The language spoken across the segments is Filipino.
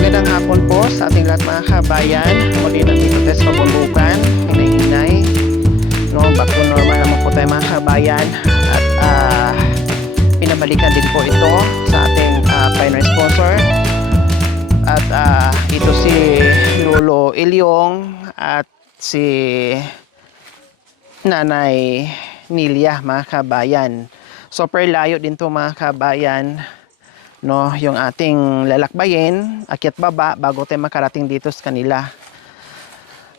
Magandang hapon po sa ating lahat mga kabayan. Muli nandito tayo sa kabundukan, hinay-hinay. No, back to normal naman po tayo mga kabayan. At pinabalikan din po ito sa ating primary sponsor. At ito si Lolo Ilyong at si Nanay Nilia mga kabayan. Super layo din to mga kabayan. No, yung ating lalakbayin, akyat baba bago tayo makarating dito sa kanila.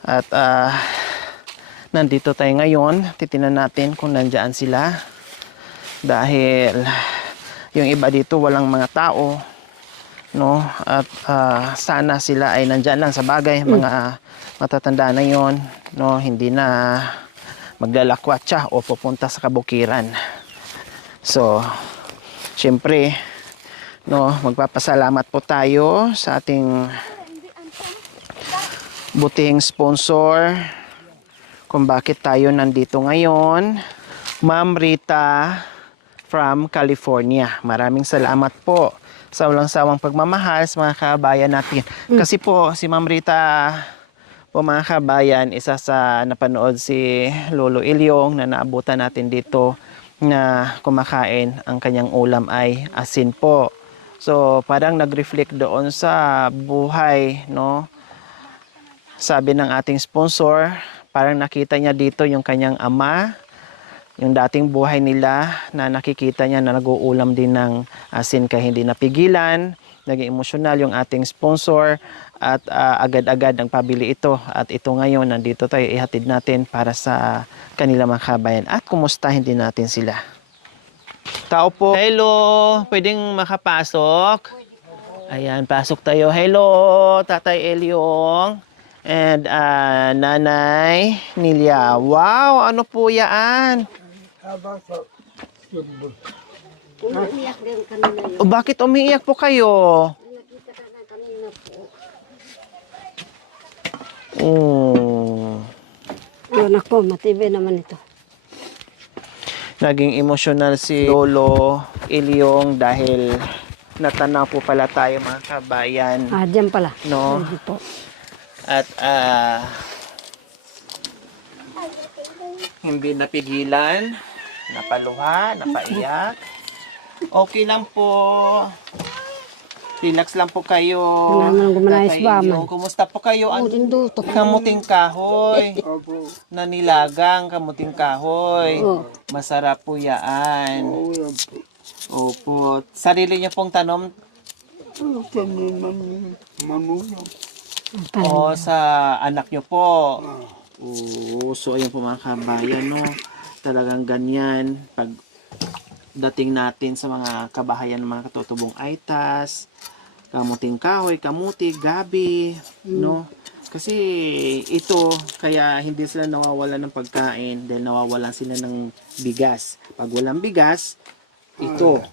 At nandito tayo ngayon, titingnan natin kung nandiyan sila. Dahil yung iba dito walang mga tao, no? At sana sila ay nandiyan lang sa bagay, mga matatanda na yon, no? Hindi na maglalakwatsa o pupunta sa kabukiran. So, syempre, no, magpapasalamat po tayo sa ating butihing sponsor kung bakit tayo nandito ngayon. Ma'am Rita from California. Maraming salamat po sa walang sawang pagmamahal sa mga kabayan natin. Kasi po si Ma'am Rita po mga kabayan, isa sa napanood si Lolo Ilyong na naabutan natin dito na kumakain, ang kanyang ulam ay asin po. So, parang nag-reflect doon sa buhay, no? Sabi ng ating sponsor, parang nakita niya dito yung kanyang ama, yung dating buhay nila na nakikita niya na nag-uulam din ng asin kaya hindi napigilan. Naging emosyonal yung ating sponsor at agad-agad ang pabili ito. At ito ngayon, nandito tayo ihatid natin para sa kanila mga kabayan. At kumustahin din natin sila. Tao po. Hello, pwedeng makapasok? Ayan, pasok tayo. Hello, Tatay Elyong. And Nanay Nilia. Wow, ano po yan? Umiiyak din kanina yun. O, bakit umiiyak po kayo? Nakita ka na kanina po. Yun ako, matibay naman ito. Naging emosyonal si Lolo Ilyong dahil natanaw po pala tayo mga kabayan. Diyan pala. No? Hindi po. At hindi napigilan, napaluha, napaiyak. Okay lang po. Relax lang po kayo. Wala naman gumanayos Tatay ba, Ilyong, man? kumusta po kayo? Duto. Kamuting kahoy. Na nilagang kamuting kahoy. Oo. Masarap po yan. Opo. Sarili niyo pong tanom o sa anak niyo po. Oo. So ayun po mga kabayan, no. Talagang ganyan. Pag dating natin sa mga kabahayan ng mga katutubong Aitas, kamuting kahoy, kamuti, gabi, no? Kasi ito, kaya hindi sila nawawalan ng pagkain dahil nawawalan sila ng bigas. Pag walang bigas, ito,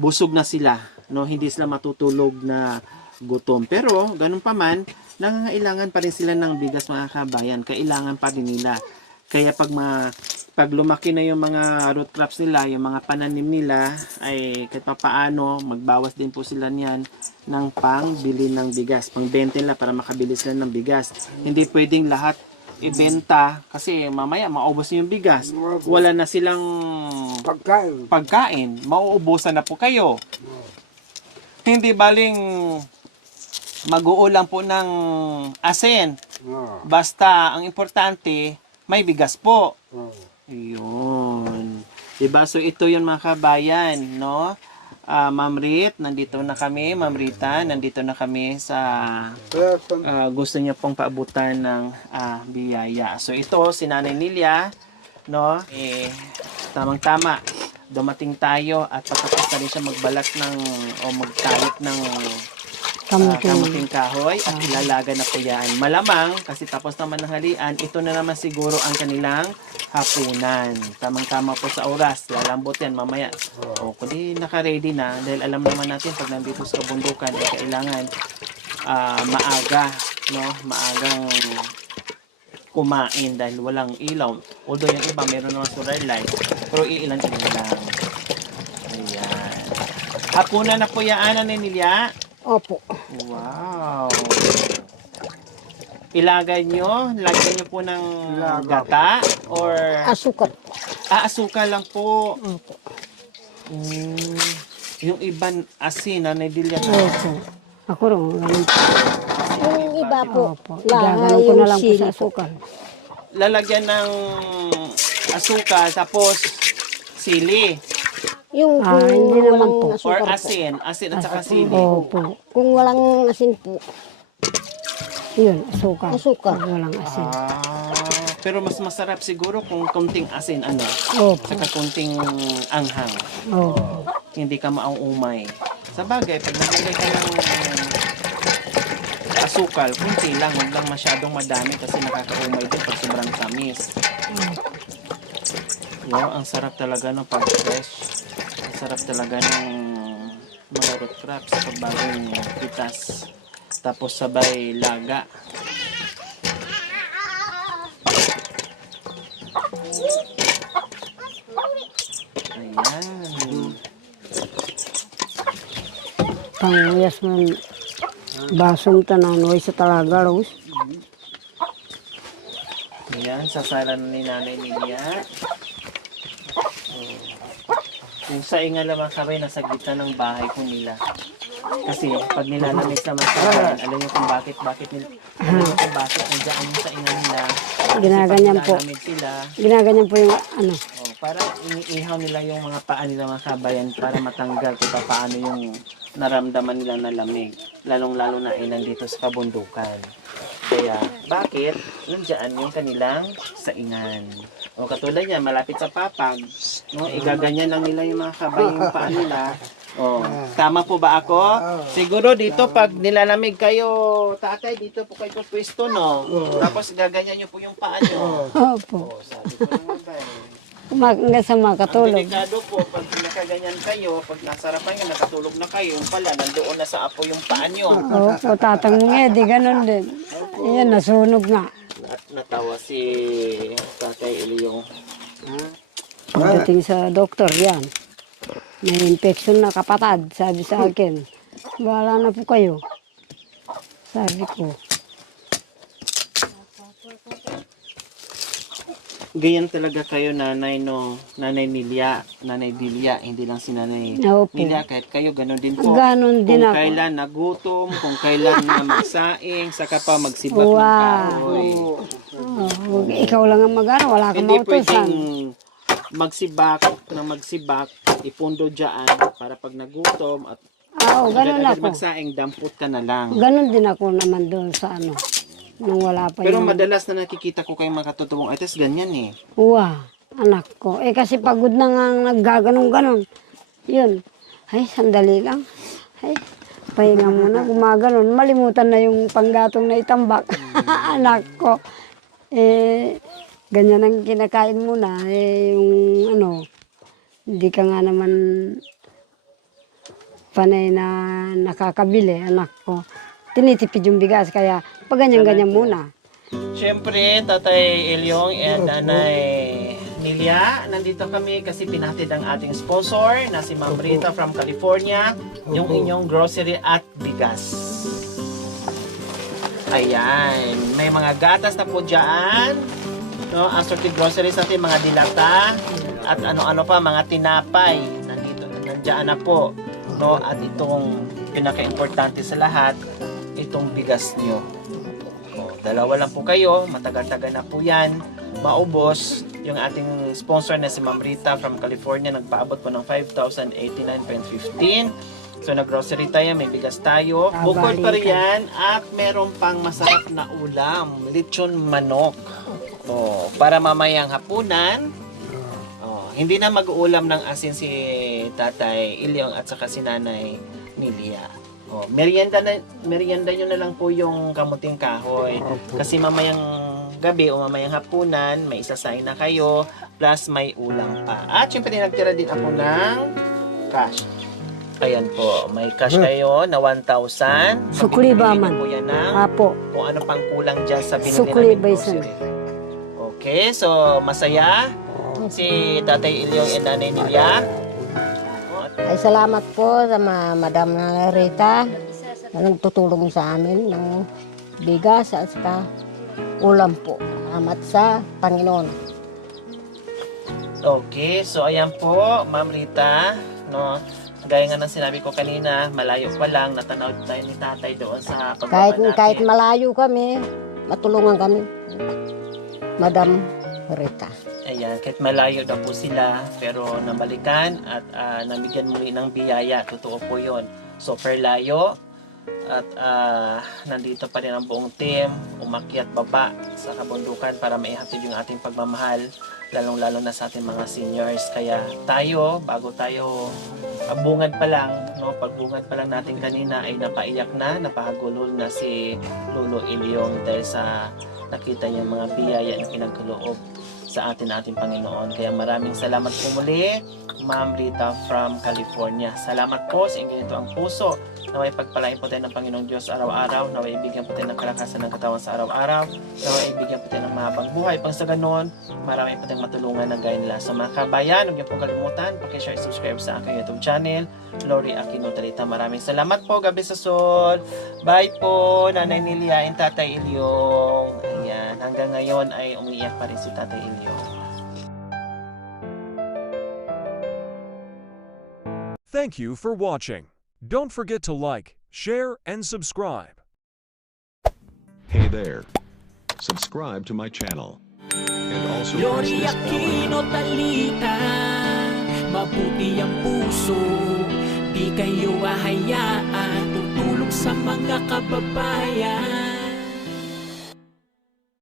busog na sila, no? Hindi sila matutulog na gutom. Pero, ganun pa man, nangangailangan pa rin sila ng bigas mga kabayan. Kailangan pa rin nila. Kaya pag lumaki na yung mga root crops nila, yung mga pananim nila, ay kahit pa paano, magbawas din po sila niyan ng pangbili ng bigas. Pangbenta nila para makabili sila ng bigas. Hindi pwedeng lahat ibenta kasi mamaya maubos yung bigas. Wala na silang pagkain. Mauubusan na po kayo. Hindi baling mag-uulam po ng asin. Basta ang importante, may bigas po. Ayun. Diba? So, ito yun mga kabayan, no? Ma'am Rit, nandito na kami. Ma'am Rita, nandito na kami sa gusto niya pong paabutan ng biyaya. So, ito, si Nanay Nilia, no? Tamang-tama. Dumating tayo at patapos na rin siya magbalat ng o magtalit ng kamuting kahoy at ilalaga na po yan. Malamang, kasi tapos naman ng halian, ito na naman siguro ang kanilang hapunan. Tamang-tama po sa oras. Lalambot yan mamaya. O, kundi naka-ready na, dahil alam naman natin pag nandito sa kabundukan, ay kailangan maaga, no? Maagang kumain dahil walang ilaw. Although yung iba, meron naman solar light, pero iilan lang. Ayan. Hapunan na po yan, Nanay Nilia. Opo. Wow. Ilagay nyo? Lagyan nyo po ng gata? Or Asukot. asukal lang po? Opo. Yung iban asin, Nanay Delia. Opo. Ako rin, ganun po. Yung iba po, Opo. Gagawin ko na lang po sa asukal. Lalagyan ng asukal, tapos sili. yung kung hindi naman po. walang Or asukar po. asin. Asin at saka sili. Opo. Kung walang asin po, Yun, asukal. Asukal. Pag walang asin. Pero mas masarap siguro kung konting asin, ano? Opo. Saka konting anghang. Opo. Hindi ka maumay. Sa bagay, pag naglagay ka ng asukal, kunti lang, huwag lang masyadong madami kasi nakakaumay din pag sobrang tamis. Wow, ang sarap talaga ng pag-fresh. Ang sarap talaga ng mga root crops sa pagbagong pitas. Tapos sabay laga. Ayan. Panguyas man basong tananoy sa talaga, Rose. Ayan, sasalan ni Nanay Lilia. Yung saingan naman kami nasa gitna ng bahay po nila. Kasi pag nilalamig naman sa bahay, alam niyo kung bakit nila, alam niyo kung bakit nandiyan yung saingan nila. Kasi Ginaganyan pag po. nilalamig sila, Ginaganyan po yung ano. para iniihaw nila yung mga paa nila mga kabayan para matanggal kung paano yung naramdaman nila na lamig. Lalong-lalo na ay nandito sa kabundukan. Kaya, bakit? Nandiyan yung kanilang saingan. O katulad niya, malapit sa papag, no? Igaganyan lang nila yung mga kabayan yung paa nila. O, tama po ba ako? Siguro dito pag nilalamig kayo, tatay, dito po kayo pwesto, no? Tapos gaganyan nyo po yung paa nyo. Opo. O, sabi ko naman ba Hanggang sa ang makatulog. delikado po, pag nakaganyan kayo, pag nasarapan nyo, nakatulog na kayo, yung pala, nandoon na sa apo yung paa nyo. Opo, tatang mga di ganun din. Ayan, nasunog nga. At natawa si Tatay Ilyong. Pagdating sa doktor, yan. May infection na kapatad, sabi sa akin. Wala na po kayo. Sabi ko. Ganyan talaga kayo, nanay, no? Nanay Nilia, Nanay Dilia, hindi lang si Nanay Opo. Nilia, kahit kayo, ganun din po. Ganon din Kung ako. kailan nagutom, kung kailan na magsaing, saka pa magsibak ng Wow. kahoy. Oh, ikaw lang ang mag-ano, wala kang Hindi pwedeng mautosan. magsibak, ipundo dyan para pag nagutom at Oo, ganun agad-agad ako. magsaing, dampot ka na lang. Ganon din ako naman doon sa ano. Nung wala pa Pero yung... madalas na nakikita ko kayong makatutubong itis, ganyan eh. Uwa, anak ko. Eh kasi pagod na nga naggaganong-ganon. Yun. Ay, sandali lang. Ay, pahinga muna, gumaganon. Malimutan na yung panggatong na itambak. Anak ko. Eh, ganyan ang kinakain muna. Eh, yung ano, hindi ka nga naman panay na nakakabili, anak ko. Tinitipid yung bigas, kaya pag ganyan-ganyan muna. Siyempre, Tatay Ilyong and Nanay Nilia, nandito kami kasi pinatid ang ating sponsor na si Ma'am Rita from California, yung inyong grocery at bigas. Ayan, may mga gatas na po dyan, no? Assorted groceries natin, mga dilata, at ano-ano pa, mga tinapay, nandito, nandiyan na po, no? At itong pinaka-importante sa lahat, itong bigas nyo. O, dalawa lang po kayo, matagal-tagal na po yan, maubos. Yung ating sponsor na si Ma'am Rita from California, nagpaabot po ng 5,089.15. So nag-grocery tayo, may bigas tayo. Bukod pa riyan, at meron pang masarap na ulam, lechon manok. O, para mamayang hapunan, hindi na mag-uulam ng asin si Tatay Ilyong at saka si Nanay Nilia. Merienda nyo na lang po yung kamuting kahoy. Kasi mamayang gabi o mamayang hapunan, may isasain na kayo, plus may ulam pa. At syempre nagtira din ako ng cash. Ayan po, may cash kayo na 1,000. Sukli ba man? Po yan ng Apo. kung ano pang kulang dyan sa binili Sukli namin ba grocery. Okay, so masaya si Tatay Ilyong and Nanay Nilia. ay salamat po sa Madam Rita na nagtutulong sa amin ng bigas at saka ulam po. Salamat sa Panginoon. Okay, so ayan po, Ma'am Rita, no? Gaya nga ng sinabi ko kanina, malayo pa lang, natanaw tayo ni tatay doon sa pagbaba natin. Kahit malayo kami, matulungan kami. Madam Rita. Ayan, kahit malayo daw po sila, pero nabalikan at nabigyan muli ng biyaya. Totoo po yun. Super layo at nandito pa rin ang buong team, umakyat baba sa kabundukan para maihatid yung ating pagmamahal, lalong-lalo na sa ating mga seniors. Kaya tayo, bago tayo bungad pa lang, no, pagbungad pa lang natin kanina ay napaiyak na, napahagulol na si Lolo Ilyong dahil sa nakita niya mga biyaya na pinagkaloob sa ating Panginoon. Kaya maraming salamat po muli, Ma'am Rita from California. Salamat po sa inyong ganito ang puso. Naway pagpalain po tayo ng Panginoong Diyos araw-araw. Naway ibigyan po tayo ng kalakasan ng katawan sa araw-araw. Naway ibigyan po tayo ng mahabang buhay. Pang sa ganon, marami po tayong matulungan ng gaya nila. So mga kabayan, huwag niyo pong kalimutan, pakishare at subscribe sa aking YouTube channel, Lori Aquino Talita. Maraming salamat po, Gabi sa Sol. Bye po, Nanay Nilia and Tatay Ilyong. Ayan, hanggang ngayon ay umiiyak pa rin si Tatay Ilyong. Thank you for watching. Don't forget to like, share, and subscribe. Hey there. Subscribe to my channel. And also press Lori this bell Aquino icon. Talita, mabuti ang puso, di kayo hahayaan, tutulong sa mga kababayan.